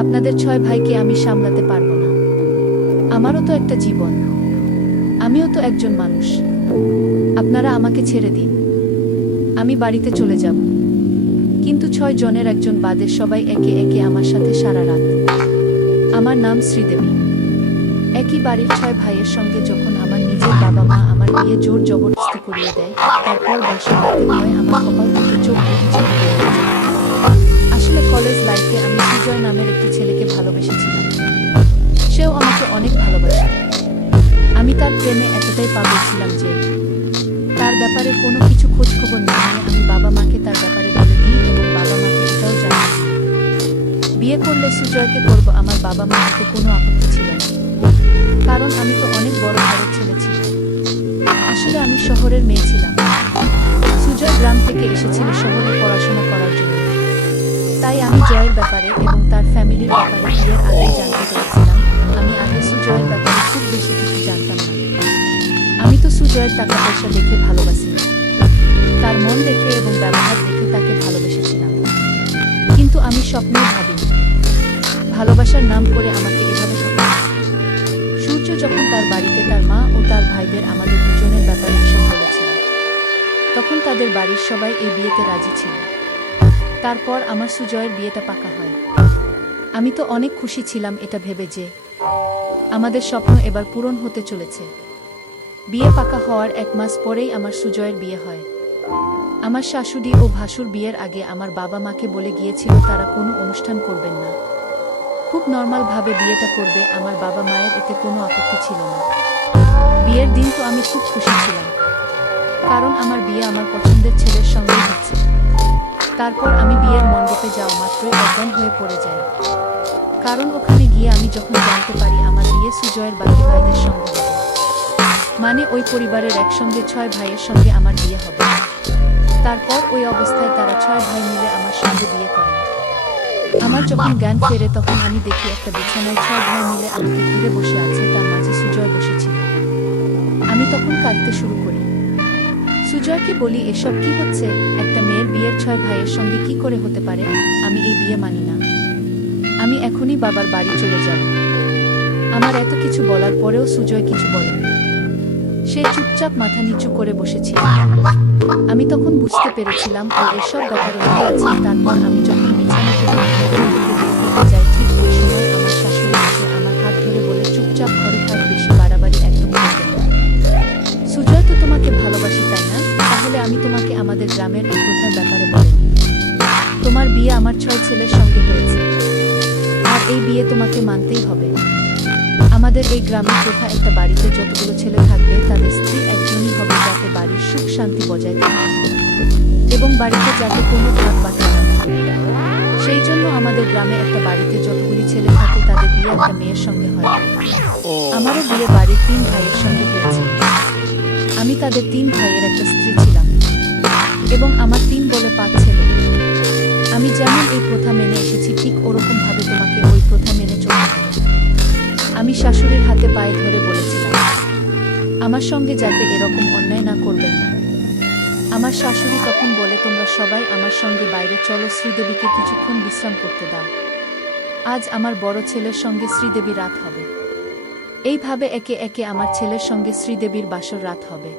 আপনাদের 6 ভাইকে আমি সামলাতে পারবো না। আমারও তো একটা জীবন, আমিও তো একজন মানুষ। আপনারা আমাকে ছেড়ে দিন, আমি বাড়িতে চলে যাব। কিন্তু 6 জনের একজন বাদে সবাই একে একে আমার সাথে সারা রাত। আমার নাম শ্রীদেবী। একই বাড়ির 6 ভাইয়ের সঙ্গে যখন আমার নিজের বাবা মা আমার বিয়ে জোর জবরদস্তি করিয়ে দেয়, তারপর বাসর রাতের ভয়ে আমার কপাল থেকে চোখ দুটি ঝরে পড়ে যায়। আসলে কলেজ লাইফে আমি সুজয় নামের একটি ছেলেকে ভালোবেসেছিলাম। সেও আমাকে অনেক ভালোবাসে। আমি তার প্রেমে এতটাই পাগল ছিলাম যে তার ব্যাপারে কোনো কিছু খোঁজখবর না নিয়ে আমি বাবা মাকে তার ব্যাপারে বলে দিই এবং বাবা মাকে এটাও জানাই বিয়ে করলে সুজয়কে করব। আমার বাবা মা এতে কোনো আপত্তি ছিল না, কারণ আমি তো অনেক বড় ঘরের ছেলে ছিলাম। আসলে আমি শহরের মেয়ে ছিলাম, সুজয় গ্রাম থেকে এসেছিল শহরে পড়াশোনা করার জন্য। তাই আমি জয়ের ব্যাপারে এবং তার ফ্যামিলির ব্যাপারে বিয়ের আগেই জানতে পেরেছিলাম। আমি আগে সুজয়ের ব্যাপারে খুব বেশি কিছু জানতাম না। আমি তো সুজয়ের টাকা পয়সা দেখে ভালোবাসি, তার মন দেখে এবং ব্যবহার দেখে তাকে ভালোবেসেছিলাম। কিন্তু আমি স্বপ্নেও ভাবিনি ভালোবাসার নাম করে আমাকে এভাবে ঠকাবে। সূর্য যখন তার বাড়িতে তার মা ও তার ভাইদের আমাদের দুজনের ব্যাপারে এসব বলেছিল, তখন তাদের বাড়ির সবাই এই বিয়েতে রাজি ছিল। তারপর আমার সুজয়ের বিয়েটা পাকা হয়। আমি তো অনেক খুশি ছিলাম এটা ভেবে যে আমাদের স্বপ্ন এবার পূরণ হতে চলেছে। বিয়ে পাকা হওয়ার 1 মাস পরেই আমার সুজয়ের বিয়ে হয়। আমার শাশুড়ি ও ভাসুর বিয়ের আগে আমার বাবা মাকে বলে গিয়েছিল তারা কোনো অনুষ্ঠান করবেন না, খুব নর্মাল ভাবে বিয়েটা করবে। আমার বাবা মায়ের এতে কোনো আপত্তি ছিল না। বিয়ের দিন তো আমি খুব খুশি ছিলাম, কারণ আমার বিয়ে আমার পছন্দের ছেলের সঙ্গেই হচ্ছে। তারপর আমি বিয়ের মণ্ডপে যাওয়া মাত্রই অজ্ঞান হয়ে পড়ে যাই, কারণ ওখানে গিয়ে আমি যখন জানতে পারি আমার বিয়ে সুজয়ের বাকি ভাইদের সঙ্গে হবে, মানে ওই পরিবারের একসঙ্গে 6 ভাইয়ের সঙ্গে আমার বিয়ে হবে। তারপর ওই অবস্থায় তারা 6 ভাই মিলে আমার সঙ্গে বিয়ে করে। আমার যখন জ্ঞান ফেরে তখন আমি দেখি একটা বিছানায় 6 ভাই মিলে আমাকে ঘিরে বসে আছে, তার মাঝে সুজয় বসেছিল। আমি তখন কাঁদতে শুরু করি। সুজয়কে বলি, এসব কি হচ্ছে? একটা মেয়ের বিয়ের 6 ভাইয়ের সঙ্গে কি করে হতে পারে? আমি এই বিয়ে মানি না, আমি এখনই বাবার বাড়ি চলে যাব। আমার এত কিছু বলার পরেও সুজয় কিছু বলেনি, সে চুপচাপ মাথা নিচু করে বসেছিল। আমি তখন বুঝতে পেরেছিলাম ও এসব ব্যাপারে মনে আছে। তারপর আমি যখন বিছানা থেকে বের যাই, ঠিক ওই সময় আমার শাশুড়ি এসে আমার হাত ধরে বলে, চুপচাপ ঘরে থাক, বেশি বাড়াবাড়ি একদম করবে না। সুজয় তো তোমাকে ভালোবাসি, তাই না? তাহলে আমি তোমাকে আমাদের গ্রামের এই প্রথার ব্যাপারে বলিনি। তোমার বিয়ে আমার 6 ছেলের সঙ্গে হয়েছে, আর এই বিয়ে তোমাকে মানতেই হবে। আমাদের এই গ্রামের প্রথা, একটা বাড়িতে যতগুলো ছেলে থাকবে তাদের স্ত্রী একজনই হবে, যাতে বাড়ির সুখ শান্তি বজায় থাকে এবং বাড়িতে যাতে কোনো ভাগ বাঁধা না থাকে। সেই জন্য আমাদের গ্রামে একটা বাড়িতে যতগুলি ছেলে থাকে তাদের বিয়ে একটা মেয়ের সঙ্গে হয়। আমারও বিয়ে বাড়ির 3 ভাইয়ের সঙ্গে হয়েছে। আমি তাদের 3 ভাইয়ের একটা স্ত্রী ছিলাম এবং আমার 3 বলে 5 ছেলে। আমি যেমন এই প্রথা মেনে এসেছি, ঠিক ওরকম ভাবে তোমাকে ওই প্রথা মেনে চলতে হবে। আমি শাশুড়ির হাতে পায়ে ধরে বলেছিলাম আমার সঙ্গে যাতে এরকম অন্যায় না করবেন না। আমার শাশুড়ি তখন বলে, তোমরা সবাই আমার সঙ্গে বাইরে চলো, শ্রীদেবীকে কিছুক্ষণ বিশ্রাম করতে দাও। আজ আমার বড় ছেলের সঙ্গে শ্রীদেবী রাত হবে। এইভাবে একে একে আমার ছেলের সঙ্গে শ্রীদেবীর বাসর রাত হবে।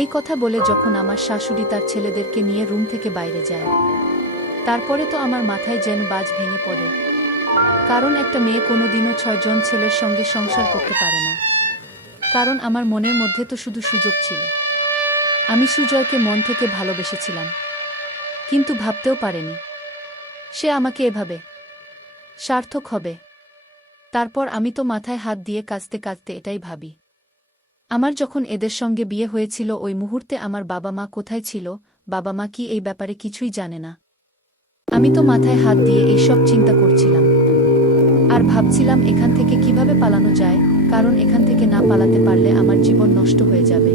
এই কথা বলে যখন আমার শাশুড়ি তার ছেলেদেরকে নিয়ে রুম থেকে বাইরে যায়, তারপরে তো আমার মাথায় যেন বাজ ভেঙে পড়ে, কারণ একটা মেয়ে কোনোদিনও 6 জন ছেলের সঙ্গে সংসার করতে পারে না। কারণ আমার মনের মধ্যে তো শুধু সুযোগ ছিল। আমি সুজয়কে মন থেকে ভালোবেসেছিলাম, কিন্তু ভাবতেও পারিনি সে আমাকে এভাবে সার্থক হবে। তারপর আমি তো মাথায় হাত দিয়ে কাঁদতে কাঁদতে এটাই ভাবি, আমার যখন এদের সঙ্গে বিয়ে হয়েছিল ওই মুহূর্তে আমার বাবা মা কোথায় ছিল? বাবা মা কি এই ব্যাপারে কিছুই জানে না? আমি তো মাথায় হাত দিয়ে এইসব চিন্তা করছিলাম আর ভাবছিলাম এখান থেকে কিভাবে পালানো যায়, কারণ এখান থেকে না পালাতে পারলে আমার জীবন নষ্ট হয়ে যাবে।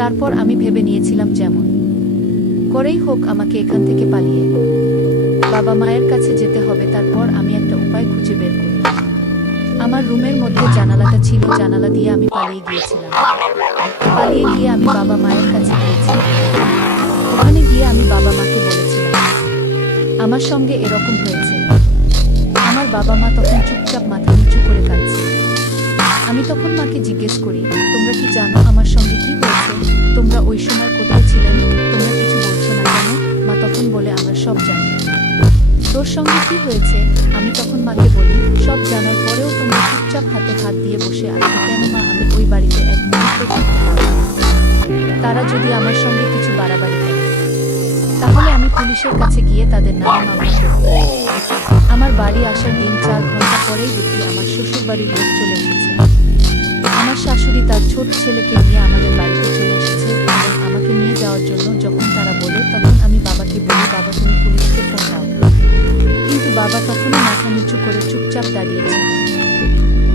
তারপর আমি ভেবে নিয়েছিলাম যেমন করেই হোক আমাকে এখান থেকে পালিয়ে বাবা মায়ের কাছে যেতে হবে। তারপর আমি একটা উপায় খুঁজে বের করি। আমার রুমের মধ্যে জানালাটা ছিল, জানালা দিয়ে আমি পালিয়ে গিয়েছিলাম। পালিয়ে গিয়ে আমি বাবা মায়ের কাছে গিয়েছিলাম। ওখানে গিয়ে আমি বাবা মাকে বলেছিলাম আমার সঙ্গে এরকম হয়েছে। বাবা মা তখন চুপচাপ মাথা নিচু করে কাঁদছে। আমি তখন মাকে জিজ্ঞেস করি, তোমরা কি জানো আমার সঙ্গে কি হয়েছে? তোমরা ওই সময় কোথায় ছিলেন? তোমরা কিছু বলছো না কেন? মা তখন বলে, আমরা সব জানি। তোর সঙ্গে কি হয়েছে? আমি তখন মাকে বলি, সব জানার পরেও তোমরা চুপচাপ হাতে হাত দিয়ে বসে আছো কেন মা? আমি ওই বাড়িতে এক মুহূর্ত থাকতে পারবো না। তারা যদি আমার সঙ্গে কিছু বাড়াবাড়ি করে, তাহলে আমি পুলিশের কাছে গিয়ে তাদের নামে মামলা করব। আমার বাড়ি আসার 3-4 ঘন্টা পরেই দেখি আমার শ্বশুর বাড়ির লোক চলে এসেছে। আমার শাশুড়ি তার ছোট ছেলেকে নিয়ে আমাদের বাড়িতে চলে এসেছে এবং আমাকে নিয়ে যাওয়ার জন্য যখন তারা বলে, তখন আমি বাবাকে বলি, বাবা তুমি পুলিশকে ফোন দাও। কিন্তু বাবা তখনও মাথা নিচু করে চুপচাপ দাঁড়িয়েছে।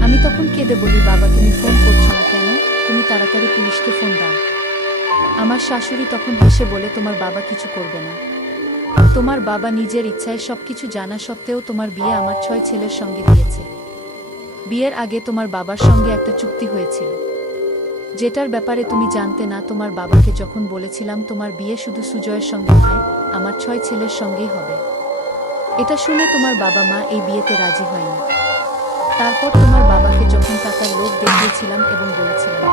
আমি তখন কেঁদে বলি, বাবা তুমি ফোন করছো না কেন? তুমি তাড়াতাড়ি পুলিশকে ফোন দাও। আমার শাশুড়ি তখন হেসে বলে, তোমার বাবা কিছু করবে না। তোমার বাবা নিজের ইচ্ছায় সবকিছু জানা সত্ত্বেও তোমার বিয়ে আমার 6 ছেলের সঙ্গে দিয়েছে। বিয়ের আগে তোমার বাবার সঙ্গে একটা চুক্তি হয়েছিল, যেটার ব্যাপারে তুমি জানতে না। তোমার বাবাকে যখন বলেছিলাম তোমার বিয়ে শুধু সুজয়ের সঙ্গে নয়, আমার 6 ছেলের সঙ্গেই হবে, এটা শুনে তোমার বাবা মা এই বিয়েতে রাজি হয়নি। তারপর তোমার বাবাকে যখন টাকার লোভ দেখিয়েছিলাম এবং বলেছিলাম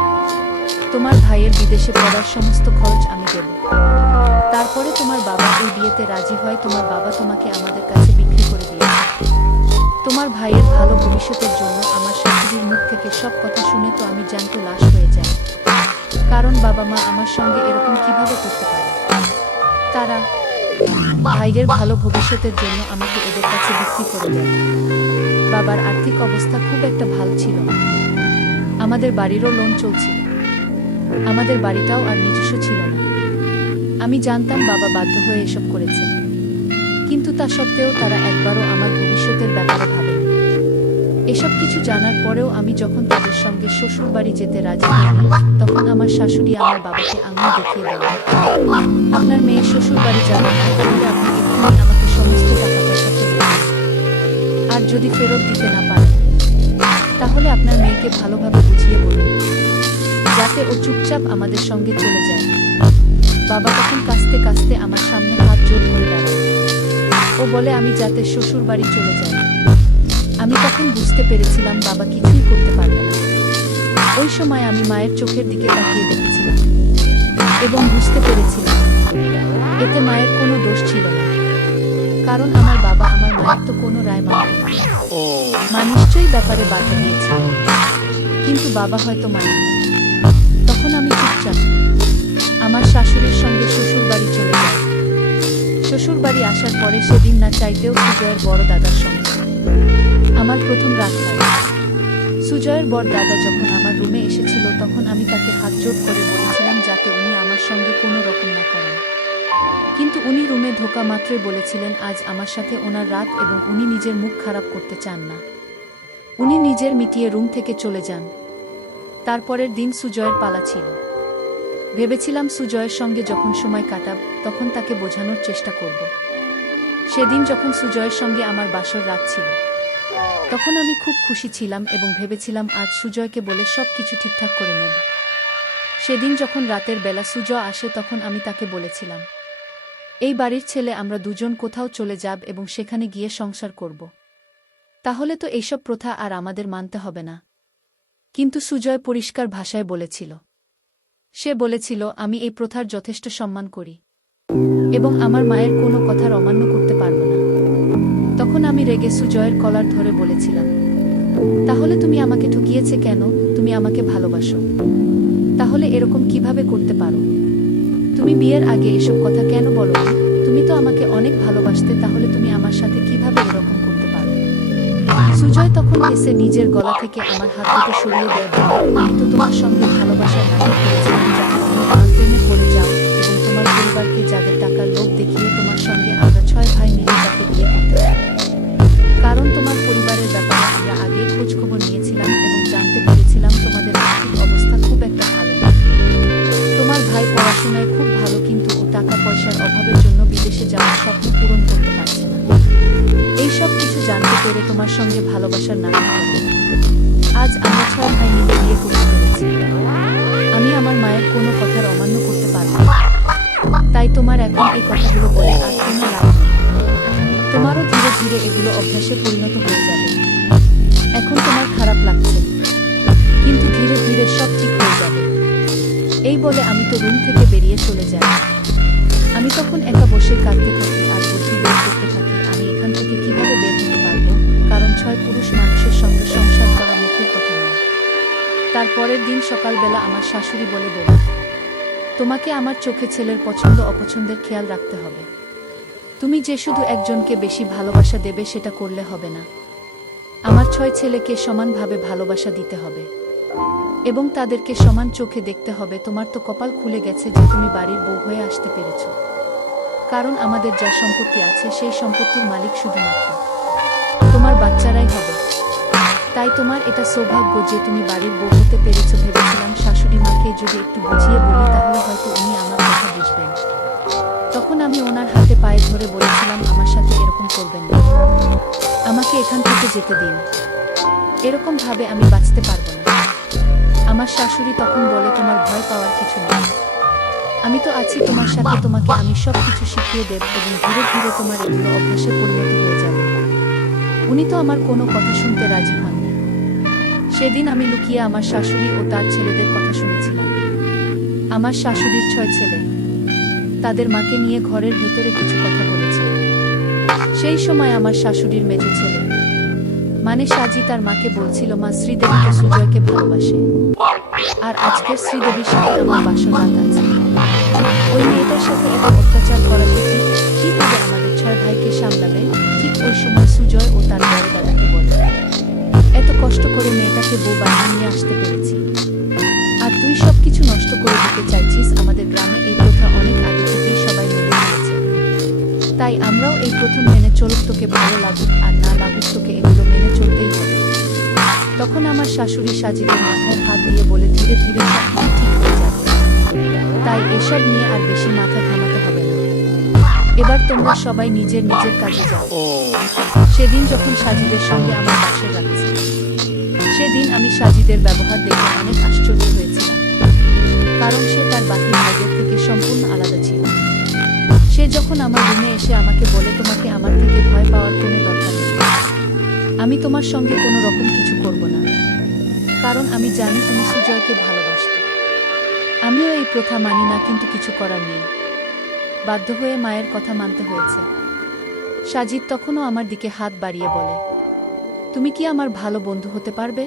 তোমার ভাইয়ের বিদেশে পড়ার সমস্ত খরচ আমি দেব, তারপরে তোমার বাবা এই বিয়েতে রাজি হয়। তোমার বাবা তোমাকে আমাদের কাছে বিক্রি করে দিয়েছে। তোমার ভাইয়ের ভালো ভবিষ্যতের জন্য। আমার শাশুড়ির মুখ থেকে সব কথা শুনে তো আমি জ্যান্ত লাশ হয়ে যাই, কারণ বাবা মা আমার সঙ্গে এরকম কিভাবে করতে পারে? তারা ভাইয়ের ভালো ভবিষ্যতের জন্য আমাকে এদের কাছে বিক্রি করে দেয়। বাবার আর্থিক অবস্থা খুব একটা ভালো ছিল না। আমাদের বাড়িরও লোন চলছিল। আমাদের বাড়িটাও আর নিজস্ব ছিল না। আমি জানতাম বাবা বাধ্য হয়ে এসব করেছে, কিন্তু তা সত্ত্বেও তারা একবারও আমার ভবিষ্যতের ব্যাপারে ভাবেনি। এসব কিছু জানার পরেও আমি যখন তাদের সঙ্গে শ্বশুর বাড়ি যেতে রাজি হইনি, তখন আমার শাশুড়ি আমার বাবাকে আঙুল দেখিয়ে বলে, আপনার মেয়ে শ্বশুর বাড়ি যাবে না, তাহলে আপনি এক্ষুনি আমাকে সমস্ত টাকা পয়সা ফেরত দিন। আর যদি ফেরত দিতে না পারেন, তাহলে আপনার মেয়েকে ভালোভাবে বুঝিয়ে বলুন, যাতে ও চুপচাপ আমাদের সঙ্গে চলে যায়। বাবা তখন কাঁদতে কাঁদতে আমার সামনে হাত জোর করে দাঁড়ায়। ও বলে আমি যাতে শ্বশুর বাড়ি চলে যাই। আমি তখন বুঝতে পেরেছিলাম বাবা কিছুই করতে পারবে না। ওই সময় আমি মায়ের চোখের দিকে তাকিয়ে দেখেছিলাম এবং বুঝতে পেরেছিলাম এতে মায়ের কোনো দোষ ছিল না, কারণ আমার বাবা আমার মায়ের তো কোনো রায় মানত না। মা নিশ্চয়ই ব্যাপারে বাধা দিয়েছিল, কিন্তু বাবা হয়তো মানেনি। তখন আমি চুপচাপ আমার শাশুড়ির সঙ্গে শ্বশুর বাড়ি চলে যাই। শ্বশুর বাড়ি আসার পরে সেদিন না চাইতেও সুজয়ের বড় দাদার সঙ্গে আমার প্রথম রাত হয়। সুজয়ের বড় দাদা যখন আমার রুমে এসেছিল, তখন আমি তাকে হাত জোড় করে বলেছিলাম যাতে উনি আমার সঙ্গে কোনো রকম না করেন। কিন্তু উনি রুমে ঢোকা মাত্রই বলেছিলেন আজ আমার সাথে ওনার রাত এবং উনি নিজের মুখ খারাপ করতে চান না। উনি নিজের মিটিয়ে রুম থেকে চলে যান। তারপরের দিন সুজয়ের পালা ছিল। ভেবেছিলাম সুজয়ের সঙ্গে যখন সময় কাটাব, তখন তাকে বোঝানোর চেষ্টা করব। সেদিন যখন সুজয়ের সঙ্গে আমার বাসর রাত ছিল, তখন আমি খুব খুশি ছিলাম এবং ভেবেছিলাম আজ সুজয়কে বলে সব কিছু ঠিকঠাক করে নেব। সেদিন যখন রাতের বেলা সুজয় আসে, তখন আমি তাকে বলেছিলাম এই বাড়ির ছেলে আমরা দুজন কোথাও চলে যাব এবং সেখানে গিয়ে সংসার করব। তাহলে তো এইসব প্রথা আর আমাদের মানতে হবে না। কিন্তু সুজয় পরিষ্কার ভাষায় বলেছিল, সে বলেছিল আমি এই প্রথার যথেষ্ট সম্মান করি এবং আমার মায়ের কোনো কথার অমান্য করতে পারব না। তখন আমি রেগে সুজয়ের কলার ধরে বলেছিলাম, তাহলে তুমি আমাকে ঠকিয়েছে কেন? তুমি আমাকে ভালোবাসো, তাহলে এরকম কিভাবে করতে পারো? তুমি বিয়ের আগে এসব কথা কেন বলো? তুমি তো আমাকে অনেক ভালোবাসতে, তাহলে তুমি আমার সাথে কিভাবে এরকম করতে পারো? সুজয় তখন এসে নিজের গলা থেকে আমার হাত দুটো সরিয়ে দেয়। আমি তো তোমার সঙ্গে ভালোবাসার নাটক করেছিলাম যাতে তুমি আমার প্রেমে পড়ে যাও এবং তোমার পরিবারকে যাদের টাকার লোভ দেখিয়ে তোমার সঙ্গে আমরা 6 ভাই মিলে যাতে বিয়ে করতে পারি। কারণ তোমার পরিবারের ব্যাপারে আমরা আগেই খোঁজখবর নিয়েছিলাম এবং জানতে পেরেছিলাম তোমাদের আর্থিক অবস্থা খুব একটা ভালো না। তোমার ভাই পড়াশোনায় খুব ভালো, কিন্তু ও টাকা পয়সার অভাবের জন্য বিদেশে যাওয়ার স্বপ্ন পূরণ করতে পারছে না। এই সব কিছু জানতে পেরে তোমার সঙ্গে ভালোবাসার নাটক করে আজ আমরা 6 ভাই মিলে বিয়ে করতে পেরেছি। আমি আমার মায়ের কোনো কথার অমান্য করতে পারব না। তাই তোমার এখন এই কথাগুলো বলে আর কোনো লাভ নেই। তোমারও ধীরে ধীরে এগুলো অভ্যাসে পরিণত হয়ে যাবে। এখন তোমার খারাপ লাগছে, কিন্তু ধীরে ধীরে সব ঠিক হয়ে যাবে। এই বলে আমি তো রুম থেকে বেরিয়ে চলে যাই। আমি তখন একা বসে কাঁদতে থাকি আর বুদ্ধি বের করতে থাকি আমি এখান থেকে কিভাবে বের হতে পারবো, কারণ 6 পুরুষ মানুষের সঙ্গে সংসার করা মুখের কথা নয়। তারপরের দিন সকালবেলা আমার শাশুড়ি বলে, বৌমা, তোমাকে আমার চোখে ছেলের পছন্দ অপছন্দের খেয়াল রাখতে হবে। তুমি যে শুধু একজনকে বেশি ভালোবাসা দেবে সেটা করলে হবে না। আমার 6 ছেলেকে সমানভাবে ভালোবাসা দিতে হবে এবং তাদেরকে সমান চোখে দেখতে হবে। তোমার তো কপাল খুলে গেছে যে তুমি বাড়ির বউ হয়ে আসতে পেরেছ, কারণ আমাদের যা সম্পত্তি আছে সেই সম্পত্তির মালিক শুধুমাত্র তোমার বাচ্চারাই হবে। তাই তোমার এটা সৌভাগ্য যে তুমি বাড়ির বউ হতে পেরেছ। ভেবেছিলাম শাশুড়ি মাকে যদি একটু বুঝিয়ে বলি তাহলে হয়তো উনি আমার কথা বুঝবেন। তখন আমি ওনার হাতে পায়ে ধরে বলেছিলাম, আমার সাথে এরকম করবেন না, আমাকে এখান থেকে যেতে দিন, এরকম ভাবে আমি বাঁচতে পারবো না। আমার শাশুড়ি তখন বলে, তোমার ভয় পাওয়ার কিছু নেই, আমি তো আছি তোমার সাথে, তোমাকে আমি সব কিছু শিখিয়ে দেব এবং ধীরে ধীরে তোমার এগুলো অভ্যাসে পরিণত হয়ে যাবে। উনি তো আমার কোনো কথা শুনতে রাজি হননি। সেদিন আমি লুকিয়ে আমার শাশুড়ি ও তার ছেলেদের কথা শুনেছিলাম। আমার শাশুড়ির 6 ছেলে তাদের মাকে নিয়ে ঘরের ভেতরে কিছু কথা বলেছে। সেই সময় আমার শাশুড়ির মেজ ছেলে মানে সাজি তার মাকে বলছিল, মা, শ্রীদেবী তো সুজয়কে ভালোবাসে, আর আজকের শ্রীদেবীর সাথে আমার বাসর রাত আছে। ওই মেয়েটার সাথে এত অত্যাচার করা উচিত, কিভাবে আমাদের 6 ভাইকে সামলাবে? ঠিক ওই সময় সুজয় ও তার বড় দাদাকে বলে, এত কষ্ট করে মেয়েটাকে বউ বানিয়ে নিয়ে আসতে পেরেছি, আর তুই সব কিছু নষ্ট করে দিতে চাইছিস। আমাদের গ্রামে এই প্রথা অনেক আগে থেকেই সবাই মেনে নিয়েছে, তাই আমরাও এই প্রথম মেনে চলুক, তোকে ভালো লাগুক আর না লাগুক তোকে এগুলো মেনে চলতেই হবে। তখন আমার শাশুড়ি সাজিদের মাথায় হাত দিয়ে বলে, ধীরে ধীরে সব কিছু ঠিক হয়ে যাবে, তাই এসব নিয়ে আর বেশি মাথা ঘামাতে হবে না। এবার তোমরা সবাই নিজের নিজের কাজে যাও। সেদিন যখন সাজিদের সঙ্গে আমার বাসর রাখছি, সেদিন আমি সাজিদের ব্যবহার দেখে অনেক আশ্চর্য হয়েছিলাম, কারণ সে তার বাকি ভাইদের থেকে সম্পূর্ণ আলাদা ছিল। সে যখন আমার রুমে এসে আমাকে বলে, তোমাকে আমার থেকে ভয় পাওয়ার কোনো দরকার নেই, আমি তোমার সঙ্গে কোনো রকম কিছু করব না, কারণ আমি জানি তুমি সুজয়কে ভালোবাসতে। আমিও এই প্রথা মানি না, কিন্তু কিছু করার নেই, বাধ্য হয়ে মায়ের কথা মানতে হয়েছে। সাজিদ তখনও আমার দিকে হাত বাড়িয়ে বলে, তুমি কি আমার ভালো বন্ধু হতে পারবে?